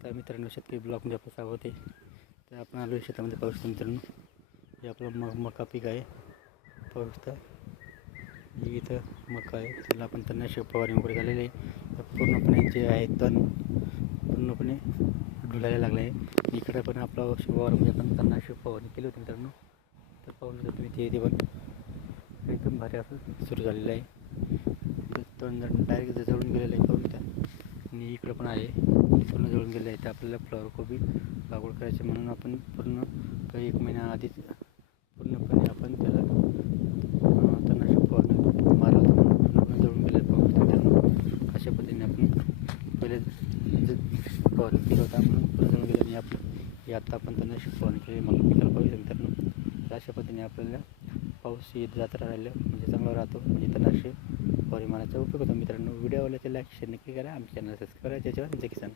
नमस्कार मित्रांनो, शेतकरी ब्लॉगमध्ये आपलं स्वागत आहे. तर आपण आलो शेतामध्ये पाहू शकतो मित्रांनो, हे आपलं मका पीक आहे. पाहू शकता इथं मका आहे, त्याला आपण तणनाशक फवारणी वगैरे झालेले आहे. तर पूर्णपणे जे आहे तण पूर्णपणे ढुलायला लागलं आहे. इकडे पण आपला शिवारामध्ये आपण तणनाशक फवारणी केली होती मित्रांनो. तर पाहू शकता तुम्ही ते पण एकदम भारी असं सुरू झालेलं आहे. तण डायरेक्ट जळून गेलेलं आहे पाहू शकता. आणि इकडं पण आहे, पूर्ण जळून गेलं आहे. तर आपल्याला फ्लॉवर कोबी लागवड करायची म्हणून आपण पूर्ण 1 महिना आधीच पूर्णपणे आपण त्याला तणनाशक फवारणी मारलं होतं म्हणून पूर्णपणे जळून गेलं पाहू शकता. अशा पद्धतीने आपण पहिले फवारणी केलं होता म्हणून पूर्ण जळून गेलं. आणि हे आत्ता आपण तणनाशक फवारणी केली मग पिकाला पाहू शकतो मित्रांनो. तर अशा पद्धतीने आपल्याला पाऊस येत जात राहिलं म्हणजे चांगला राहतो, म्हणजे तणनाशक फवारणी मारण्याचा उपयोग होतो मित्रांनो. व्हिडिओ आवडला तर लाईक शेअर नक्की करा. आमच्या चॅनल सबस्क्राईब करा. त्याच्यावर जय किसान.